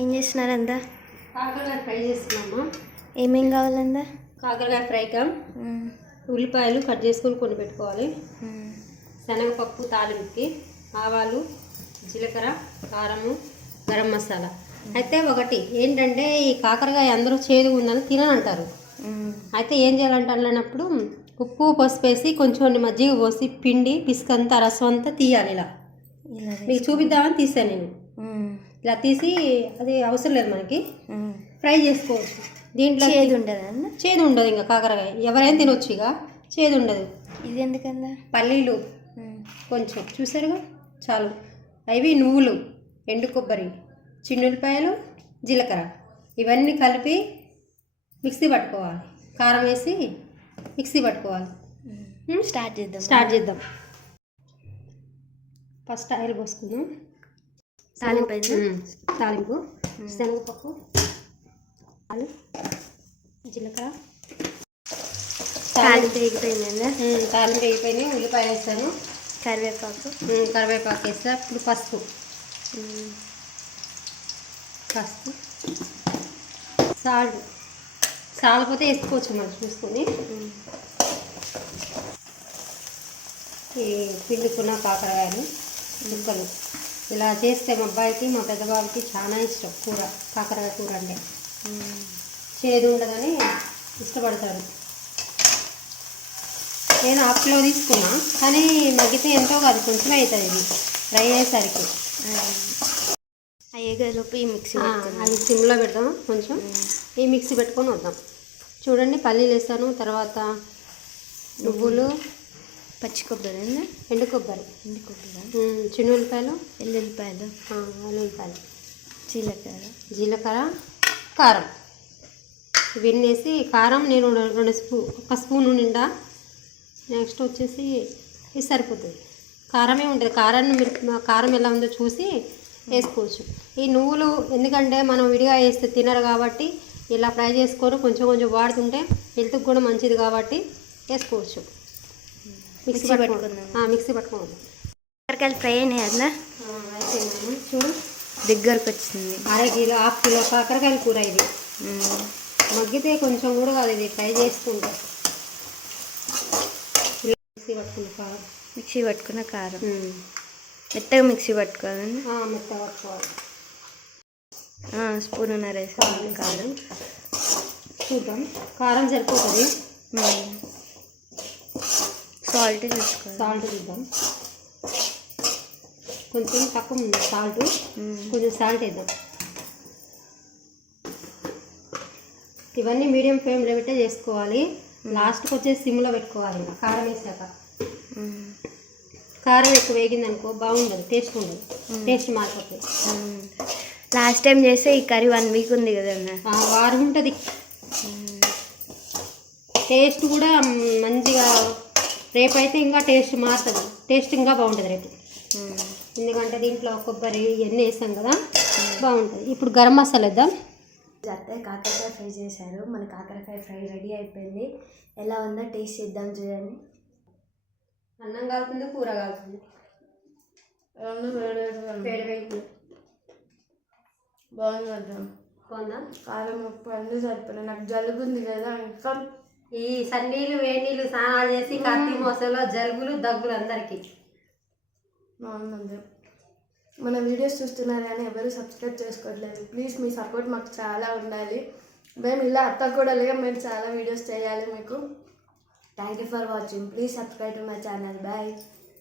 ఏం చేస్తున్నారంతా? కాకరకాయ ఫ్రై చేస్తున్నామా? ఏమేం కావాలందా? కాకరకాయ ఫ్రైగా ఉల్లిపాయలు కట్ చేసుకొని కొని పెట్టుకోవాలి. శనగపప్పు తాలింపుకి, ఆవాలు, జీలకర్ర, కారము, గరం మసాలా. అయితే ఒకటి ఏంటంటే ఈ కాకరకాయ అందరూ చేదుగా ఉందని తిననంటారు. అయితే ఏం చేయాలంటే అన్నప్పుడు ఉప్పు పసుపు వేసి కొంచెం మజ్జిగ పోసి పిండి పిసుకంతా రసం అంతా తీయాలి. ఇలా మీకు చూపిద్దామని తీసాను నేను. ఇలా తీసి అది అవసరం లేదు మనకి, ఫ్రై చేసుకోవచ్చు. దీంట్లో చేదు ఉండదు, చేదు ఉండదు. ఇంకా కాకరకాయ ఎవరైనా తినొచ్చు, ఇక చేదు ఉండదు. ఇది ఎందుకన్నా? పల్లీలు కొంచెం చూసారుగా, చాలు. అవి నువ్వులు, ఎండు కొబ్బరి, చిన్నులపాయలు, జీలకర్ర ఇవన్నీ కలిపి మిక్సీ పట్టుకోవాలి. కారం వేసి మిక్సీ పట్టుకోవాలి. స్టార్ట్ చేద్దాం. ఫస్ట్ ఆయిల్ పోసుకుందాం. తాలింపు శనగపప్పు, జీలకర్ర, తాలింపు వేగిపోయింది. ఉల్లిపాయ వేస్తాను, కరివేపాకు వేస్తా. ఇప్పుడు పసుపు సాల్పోతే వేసుకోవచ్చు మనం చూసుకొని. ఈ పిండుకున్న కాకరకాయలు ముక్కలు ఇలా చేస్తే మా అబ్బాయికి మా పెద్ద బాబుకి చాలా ఇష్టం. కూర కాకరకాయ కూర అంటే చేదు ఉండదని ఇష్టపడతాడు. నేను హాఫ్లో తీసుకున్నా, కానీ మగ్గితే ఎంతో కాదు, కొంచెం అవుతుంది. ఇది ఫ్రై అయ్యేసరికి అయ్యేలోపు ఈ మిక్సీ అది సిమ్లో పెడదాం. కొంచెం ఈ మిక్సీ పెట్టుకొని వద్దాం. చూడండి, పల్లీలు వేస్తాను, తర్వాత నువ్వులు, పచ్చి కొబ్బరి, ఎండు కొబ్బరి, చిన్నులపాయలు, ఎల్లుల్లిపాయలు, జీలకర్ర, కారం ఇవన్నీ వేసి, కారం నేను ఒక స్పూన్ నిండా. నెక్స్ట్ వచ్చేసి ఇది సరిపోతుంది. కారమే ఉంటుంది. మీరు కారం ఎలా ఉందో చూసి వేసుకోవచ్చు. ఈ నువ్వులు ఎందుకంటే మనం విడిగా వేస్తే తినరు కాబట్టి ఇలా ఫ్రై చేసుకొని కొంచెం కొంచెం వాడుతుంటే హెల్త్కి కూడా మంచిది కాబట్టి వేసుకోవచ్చు. మిక్సీ పట్టుకుందాం. కాకరకాయలు ఫ్రై అయినాయి అన్నా? అయిపోయింది. చూడు, దగ్గరకు వచ్చింది. 1/2 కిలో 1/2 కిలో కాకరకాయల కూర ఇది. మగ్గితే కొంచెం కూడా కాదు, ఇది ఫ్రై చేసుకుంటే. మిక్సీ పట్టుకున్న కారం మెత్తగా మిక్సీ పట్టుకోవాలని. మెత్తగా పట్టుకోవాలి. స్పూన్ వేసాను కారం. చూద్దాం, కారం సరిపోతుంది. సాల్ట్ చూద్దాం. కొంచెం తక్కువ ఉంది సాల్ట్, కొంచెం సాల్ట్ వేద్దాం. ఇవన్నీ మీడియం ఫ్లేమ్లో పెట్టే చేసుకోవాలి. లాస్ట్కి వచ్చేసి సిమ్లో పెట్టుకోవాలి. కారం వేసాక కారం ఎక్కువ వేగింది అనుకో బాగుండదు, టేస్ట్ ఉండదు, టేస్ట్ మారిపోతుంది. లాస్ట్ టైం చేస్తే ఈ కర్రీ 1 వీక్ ఉంది కదన్నా, వారం ఉంటుంది. టేస్ట్ కూడా మంచిగా రేపైతే ఇంకా టేస్ట్ మారుతుంది, టేస్ట్ ఇంకా బాగుంటుంది రేపు. ఎందుకంటే దీంట్లో కొబ్బరి ఇవన్నీ వేసాం కదా, బాగుంటుంది. ఇప్పుడు గరం మసాలా వేద్దాం. అత్తయ్య కాకరకాయ ఫ్రై చేశారు. మన కాకరకాయ ఫ్రై రెడీ అయిపోయింది. ఎలా ఉందో టేస్ట్ చేద్దాం. చూడండి, అన్నం కాలుతుంది, కూర కాలుతుంది, వేడి బాగుందా? కారం ఉప్పు అన్నీ సరిపోయినాయి. నాకు జలుబు ఉంది కదా, ఇంకా ఈ సన్నీళ్ళు వేడి నీళ్ళు స్నానాలు చేసి కార్తీక మాసంలో జలుబులు దగ్గులు అందరికీ బాగుంది. మన వీడియోస్ చూస్తున్నారు కానీ ఎవరు సబ్స్క్రైబ్ చేసుకోవట్లేదు. ప్లీజ్ మీ సపోర్ట్ మాకు చాలా ఉండాలి. మేము ఇలా అత్త కూడా లేక మేము చాలా వీడియోస్ చేయాలి మీకు. Thank you for watching. Please subscribe to my channel. Bye.